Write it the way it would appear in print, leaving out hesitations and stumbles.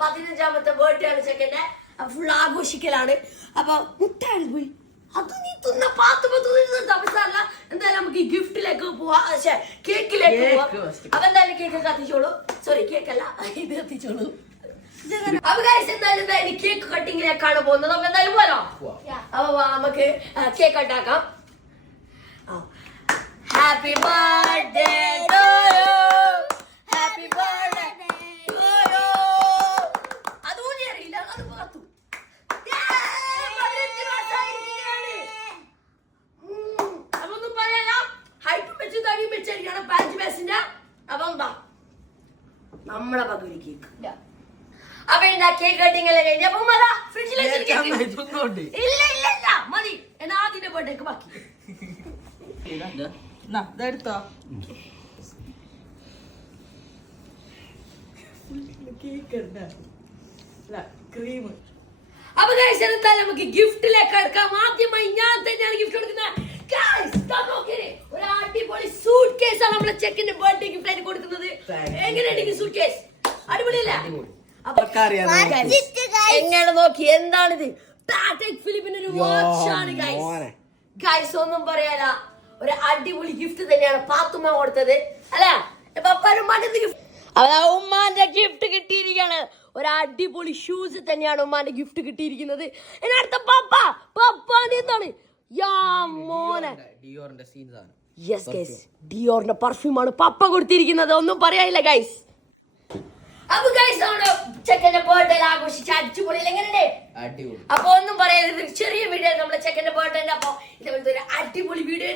15ാമത്തെ birthday ആണ് ചെക്കന്റെ. Full ആഘോഷിക്കലാണ്. അപ്പൊ മുട്ടായി പോയി അത് നീ തിന്ന പാത്തുമ്പല്ല. എന്തായാലും നമുക്ക് ഈ ഗിഫ്റ്റിലേക്ക് പോവാ, കേക്കിലേക്ക് പോവാം. അപ്പൊ എന്തായാലും കേക്ക് കത്തിച്ചോളൂ. സോറി, കേക്കല്ല, ഇത് കത്തിച്ചോളൂ. അപ്പൊ ഗൈസ് എന്തായാലും കേക്ക് കട്ടിങ്ങിലേക്കാണ് പോകുന്നത്. അപ്പൊ എന്തായാലും പോരോ. അപ്പൊ നമുക്ക് കേക്ക് കട്ടാക്കാം. Happy birthday to you, happy birthday to you. അതുപോലെ അറിയില്ല, അത് പാത്തു. അതൊന്നും പറയാല്ല. ഹൈറ്റും വെച്ച് തടിയും വെച്ചടിക്കണം പാഞ്ച് ബേസിന്റെ. അപ്പൊ എന്താ നമ്മളെ പകുതി കേക്ക്. അപ്പൊ എന്താ കേക്ക് കട്ടിങ് എല്ലാം കഴിഞ്ഞ അപ്പൊ ഫ്രിഡ്ജിലേക്ക് ഇല്ല ഇല്ല ഇല്ല മതി. എന്നാ ആദ്യത്തെ ബർത്ത്ഡേക്ക് ബാക്കി എടുത്തോ. ക്രീം. അപ്പൊ ഗൈസ് എന്തായാലും നമുക്ക് ഗിഫ്റ്റിലേക്ക് എടുക്കാം. ആദ്യമായി ഞാൻ തന്നെയാണ് ഗിഫ്റ്റ് കൊടുക്കുന്നത്. ഒരു അടിപൊളി സൂട്ട് കേസ് ആണ് നമ്മളെ ചെക്കിന്റെ ബർത്ത്ഡേ ഗിഫ്റ്റ് ആയിട്ട് കൊടുക്കുന്നത്. എങ്ങനെയാണ് സൂട്ട് കേസ്? അടിപൊളിയല്ല? എങ്ങനെ നോക്കി എന്താണിത്? പാറ്റക് ഫിലിപ്പിന്റെ ഒരു വാച്ച് ആണ് ഗൈസ്. ഗൈസ് ഒന്നും പറയാല, ഒരു അടിപൊളി ഗിഫ്റ്റ് തന്നെയാണ് പാത്തുമ്മ കൊടുത്തത് അല്ല. ഉമ്മാന്റെ ഗിഫ്റ്റ് കിട്ടിയിരിക്കുകയാണ്. ഒരു അടിപൊളി ഷൂസ് തന്നെയാണ് ഉമ്മാന്റെ ഗിഫ്റ്റ് കിട്ടിയിരിക്കുന്നത്. അടുത്ത പപ്പാന്റെ എന്താണ് ഡിയോറിന്റെ പെർഫ്യൂമാണ് പപ്പ കൊടുത്തിരിക്കുന്നത്. ഒന്നും പറയാനില്ല ഗൈസ്. അപ്പൊ ഗൈസ് നമ്മുടെ ചെക്കന്റെ ബർത്ത്ഡേ ആഘോഷിച്ച് അടിച്ചുപൊളിയിൽ എങ്ങനെയുണ്ട്? അപ്പൊ ഒന്നും പറയരുത്, ചെറിയ വീഡിയോ നമ്മളെ ചെക്കന്റെ ബർത്ത്ഡേ. അപ്പൊ ഇതേപോലത്തെ ഒരു അടിപൊളി വീഡിയോ